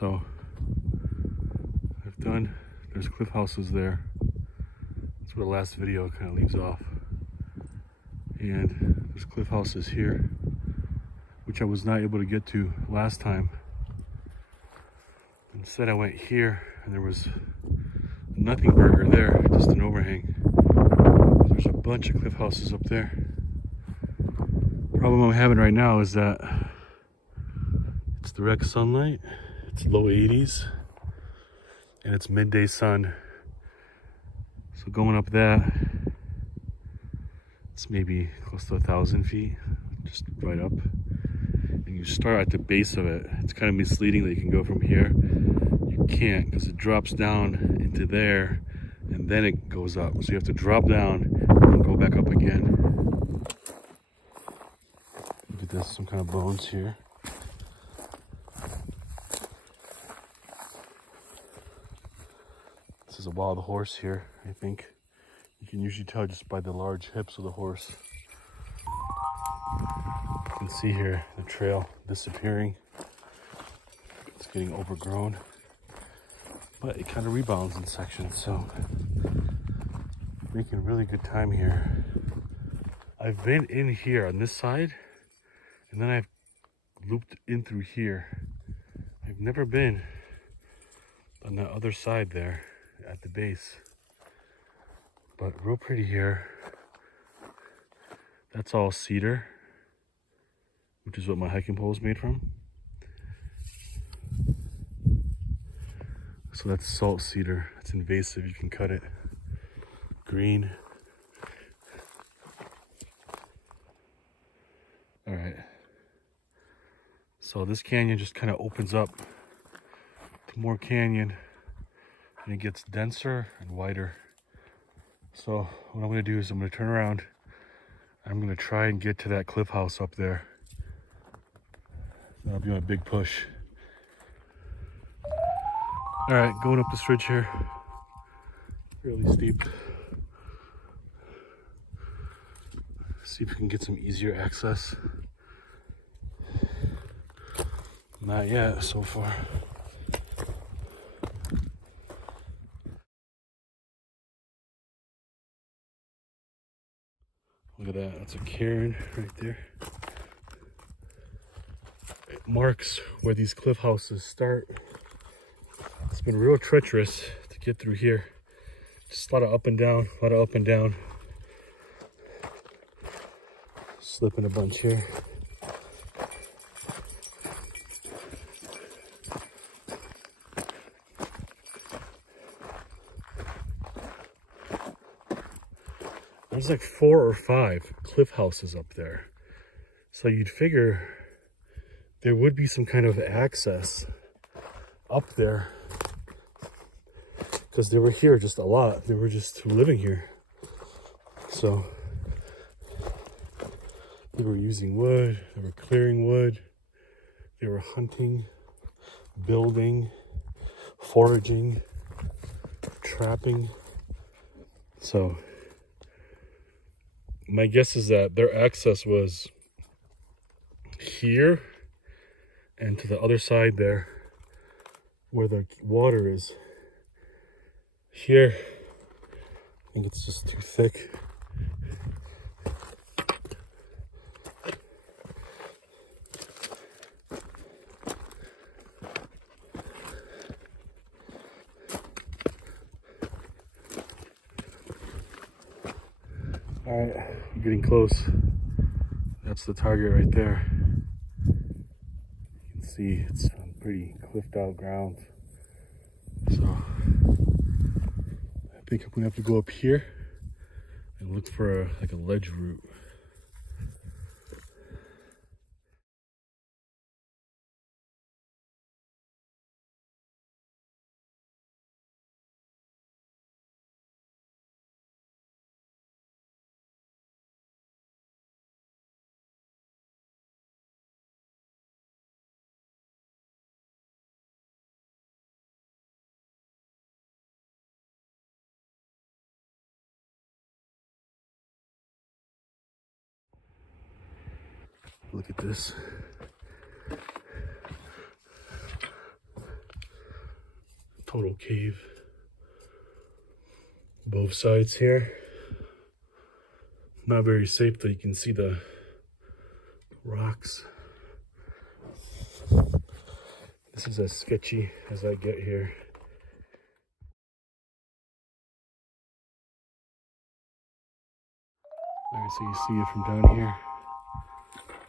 So I've done, there's cliff houses there. That's where the last video kind of leaves off. And there's cliff houses here, which I was not able to get to last time. Instead I went here and there was a nothing burger there, just an overhang. There's a bunch of cliff houses up there. Problem I'm having right now is that it's direct sunlight, it's low 80s, and it's midday sun. So going up that, it's maybe close to 1,000 feet, just right up. And you start at the base of it. It's kind of misleading that you can go from here. You can't, because it drops down into there and then it goes up. So you have to drop down and go back up again. Look at this, some kind of bones here. This is a wild horse here, I think. You can usually tell just by the large hips of the horse. You can see here the trail disappearing. It's getting overgrown, but it kind of rebounds in sections, so making really good time here. I've been in here on this side, and then I've looped in through here. I've never been on the other side there at the base, but real pretty here. That's all cedar, which is what my hiking pole is made from. So that's salt cedar. It's invasive, you can cut it. Green. All right. So this canyon just kind of opens up to more canyon, and it gets denser and wider. So what I'm gonna do is I'm gonna turn around. I'm gonna try and get to that cliff house up there. That'll be my big push. All right, going up this ridge here. Really steep. See if we can get some easier access. Not yet so far. Look at that, that's a cairn right there. It marks where these cliff houses start. It's been real treacherous to get through here. Just a lot of up and down, a lot of up and down. Slipping a bunch here. There's like 4 or 5 cliff houses up there. So you'd figure there would be some kind of access up there, because they were here just a lot. They were just living here. So they were using wood, they were clearing wood, they were hunting, building, foraging, trapping. So my guess is that their access was here and to the other side there where the water is. Here, I think it's just too thick. All right, getting close. That's the target right there. You can see it's on pretty cliffed out ground. So I think I'm gonna have to go up here and look for like a ledge route. Look at this. total cave. Both sides here. Not very safe though, you can see the rocks. This is as sketchy as I get here. Alright, so you see it from down here.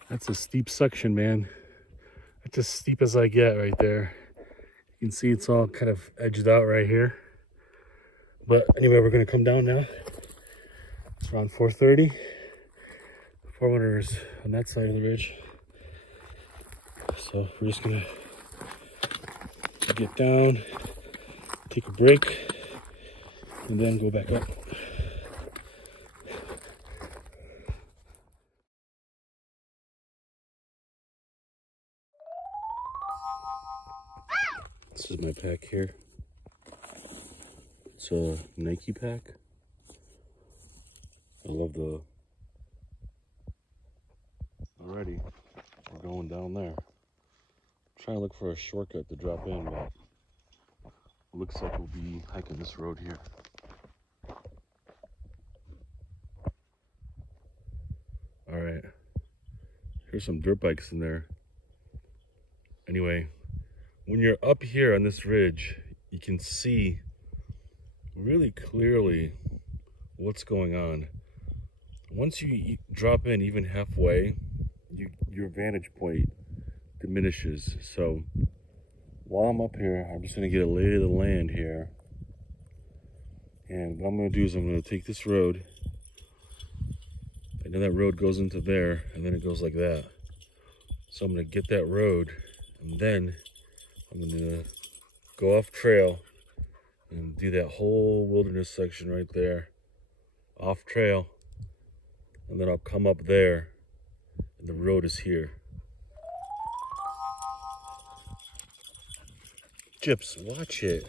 That's a steep section, man. That's as steep as I get right there. You can see it's all kind of edged out right here. But anyway, we're gonna come down now. It's around 4:30. Forerunners on that side of the ridge. So we're just gonna get down, take a break, and then go back up. This is my pack here. It's a Nike pack. I love the... Alrighty, we're going down there. I'm trying to look for a shortcut to drop in, but it looks like we'll be hiking this road here. Alright, here's some dirt bikes in there. Anyway, when you're up here on this ridge, you can see really clearly what's going on. Once you drop in even halfway, your vantage point diminishes. So while I'm up here, I'm just gonna get a lay of the land here. And what I'm gonna do is I'm gonna take this road, and then that road goes into there, and then it goes like that. So I'm gonna get that road, and then I'm gonna go off trail and do that whole wilderness section right there, off trail, and then I'll come up there, and the road is here. Gyps, watch it.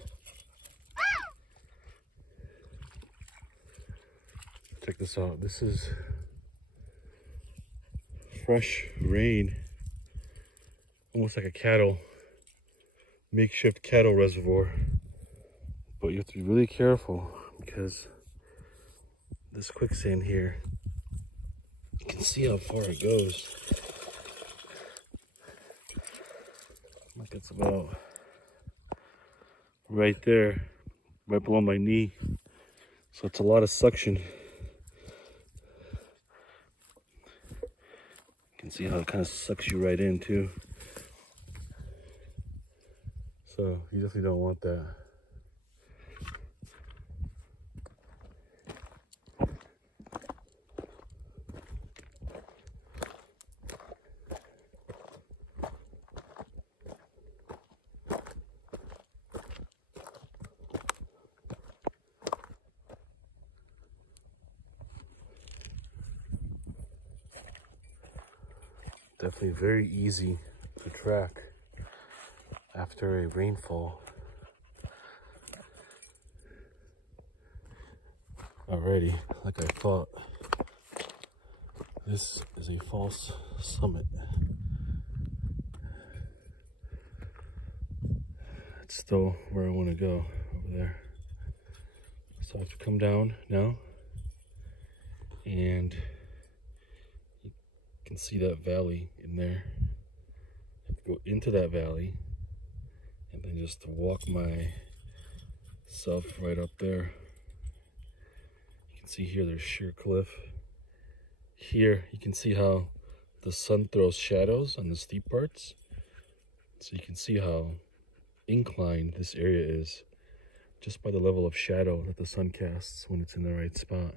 Check this out. This is fresh rain, almost like a makeshift cattle reservoir. But you have to be really careful because this quicksand here, you can see how far it goes. Like it's about right there, right below my knee. So it's a lot of suction. You can see how it kind of sucks you right in too. So you definitely don't want that. Definitely very easy to track after a rainfall. Alrighty, like I thought, this is a false summit. It's still where I want to go, over there. So I have to come down now, and you can see that valley in there. I have to go into that valley, and then just walk myself right up there. You can see here there's sheer cliff. Here you can see how the sun throws shadows on the steep parts. So you can see how inclined this area is just by the level of shadow that the sun casts when it's in the right spot.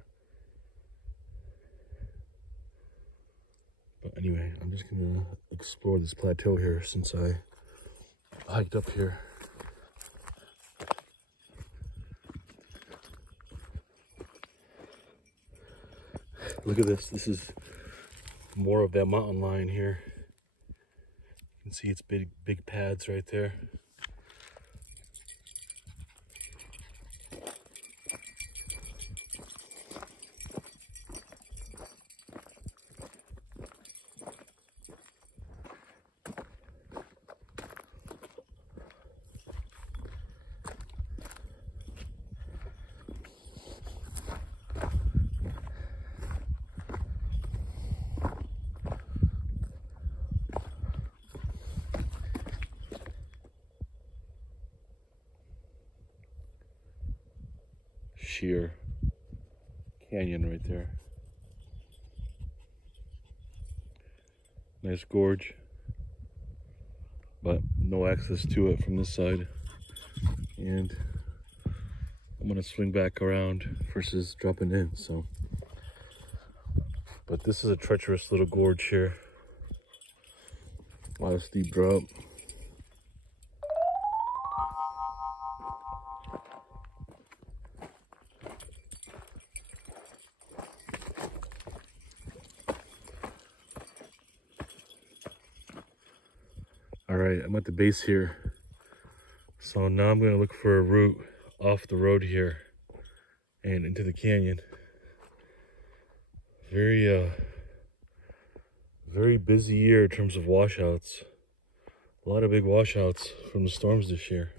But anyway, I'm just gonna explore this plateau here since I hiked up here. Look at this. This is more of that mountain line here. You can see it's big pads right there. sheer canyon right there. Nice gorge, but no access to it from this side. And I'm gonna swing back around versus dropping in, so. But this is a treacherous little gorge here. A lot of steep drop. All right, I'm at the base here. So now I'm gonna look for a route off the road here and into the canyon. Very busy year in terms of washouts. A lot of big washouts from the storms this year.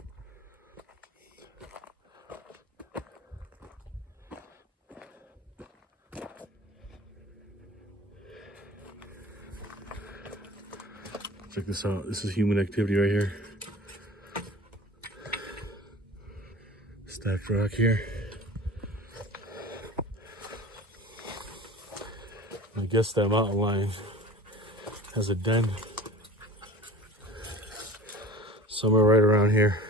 Check this out. This is human activity right here. Stacked rock here. I guess that mountain lion has a den somewhere right around here.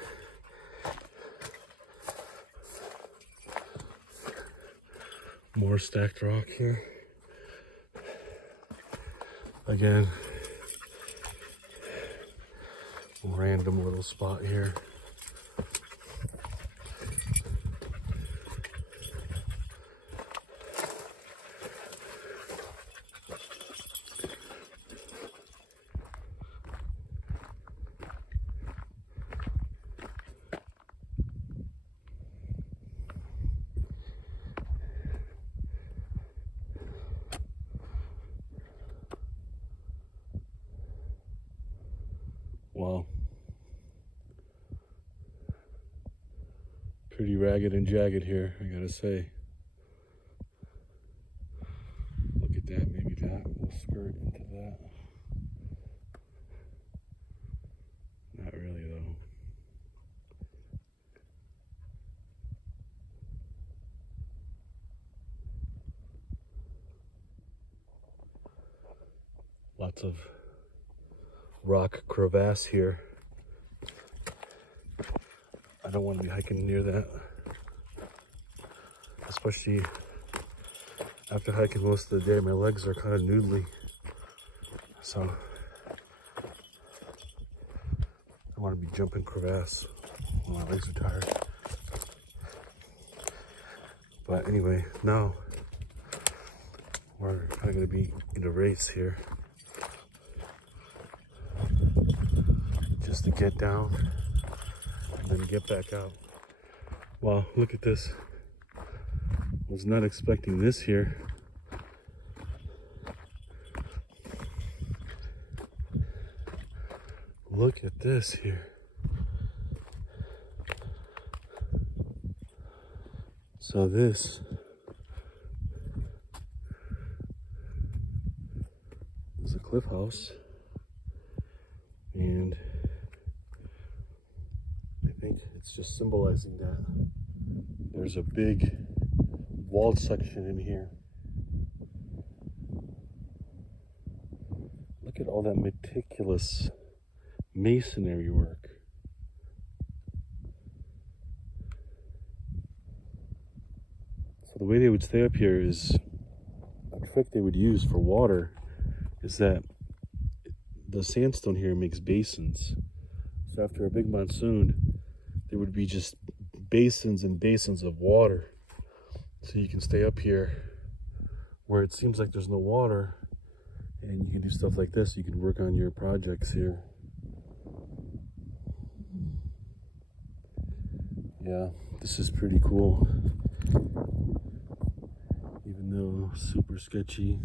More stacked rock here. Again, random little spot here. Wow. Pretty ragged and jagged here, I gotta say. Look at that, maybe that will skirt into that. Not really though. Lots of rock crevasse here. I don't want to be hiking near that, especially after hiking most of the day. My legs are kind of noodly, so I want to be jumping crevasse when my legs are tired. But anyway, now we're kind of going to be in a race here, just to get down and then get back out. Wow, look at this. Was not expecting this here. Look at this here. So this is a cliff house, and I think it's just symbolizing that there's a big walled section in here. Look at all that meticulous masonry work. So the way they would stay up here is a trick they would use for water is that the sandstone here makes basins. So after a big monsoon, there would be just basins and basins of water. So you can stay up here where it seems like there's no water, and you can do stuff like this. You can work on your projects here. Yeah, this is pretty cool, even though super sketchy.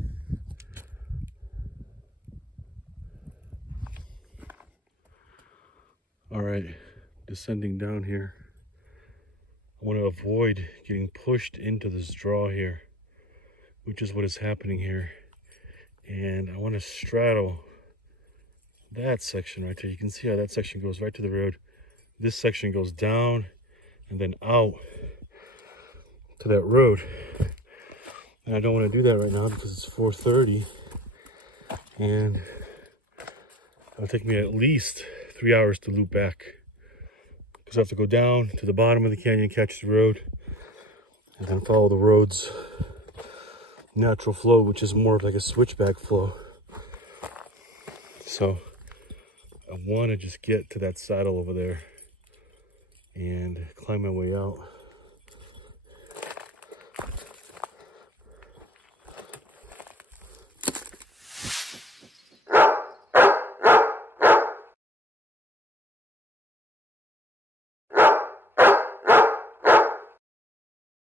All right, descending down here. I want to avoid getting pushed into this draw here, which is what is happening here. And I want to straddle that section right there. You can see how that section goes right to the road. This section goes down and then out to that road. And I don't want to do that right now because it's 4:30 and it'll take me at least 3 hours to loop back. Because I have to go down to the bottom of the canyon, catch the road, and then follow the road's natural flow, which is more like a switchback flow. So I want to just get to that saddle over there and climb my way out.